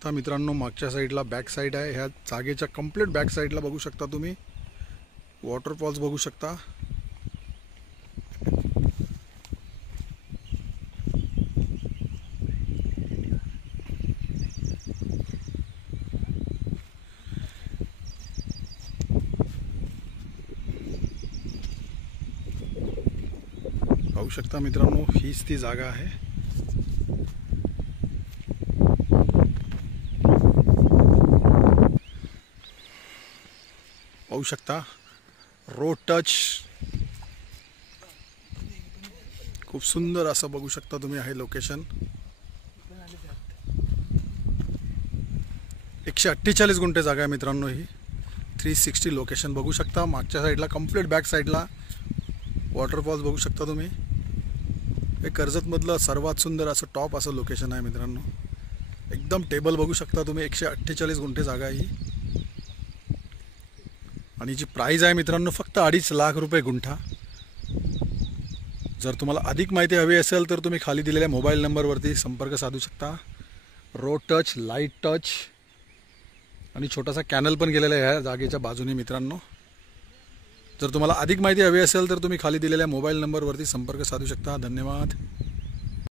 शकता मित्रांनो, मागच्या साईडला बॅक साईड आहे. ह्या जागेच्या कंप्लीट बॅक साईडला बघू शकता तुम्ही वॉटरफॉल्स बघू शकता. पाहू शकता मित्रांनो, हीच ती जागा आहे. पाहू शकता रोड टच, खूप सुंदर असं बघू शकता तुम्ही आहे लोकेशन. 148 गुंठे जागा आहे मित्रांनो ही. 360 लोकेशन बघू शकता. मागच्या साईडला कंप्लीट बॅक साईडला वॉटरफॉल्स बघू शकता तुम्ही. हे कर्जतमधलं सर्वात सुंदर असं टॉप असं लोकेशन आहे मित्रांनो. एकदम टेबल बघू शकता तुम्ही. 148 गुंठे जागा आहे ही. आणि जी प्राईज आहे मित्रांनो फक्त 2.5 लाख रुपये गुंठा. जर तुम्हाला अधिक माहिती हवी असेल तर तुम्ही खाली दिलेल्या मोबाईल नंबरवरती संपर्क साधू शकता. रोड टच, लाईट टच आणि छोटासा कॅनल पण गेलेला आहे ह्या जागेच्या बाजूने मित्रांनो. जर तुम्हाला अधिक माहिती हवी असेल तर तुम्ही खाली दिलेल्या मोबाईल नंबरवरती संपर्क साधू शकता. धन्यवाद.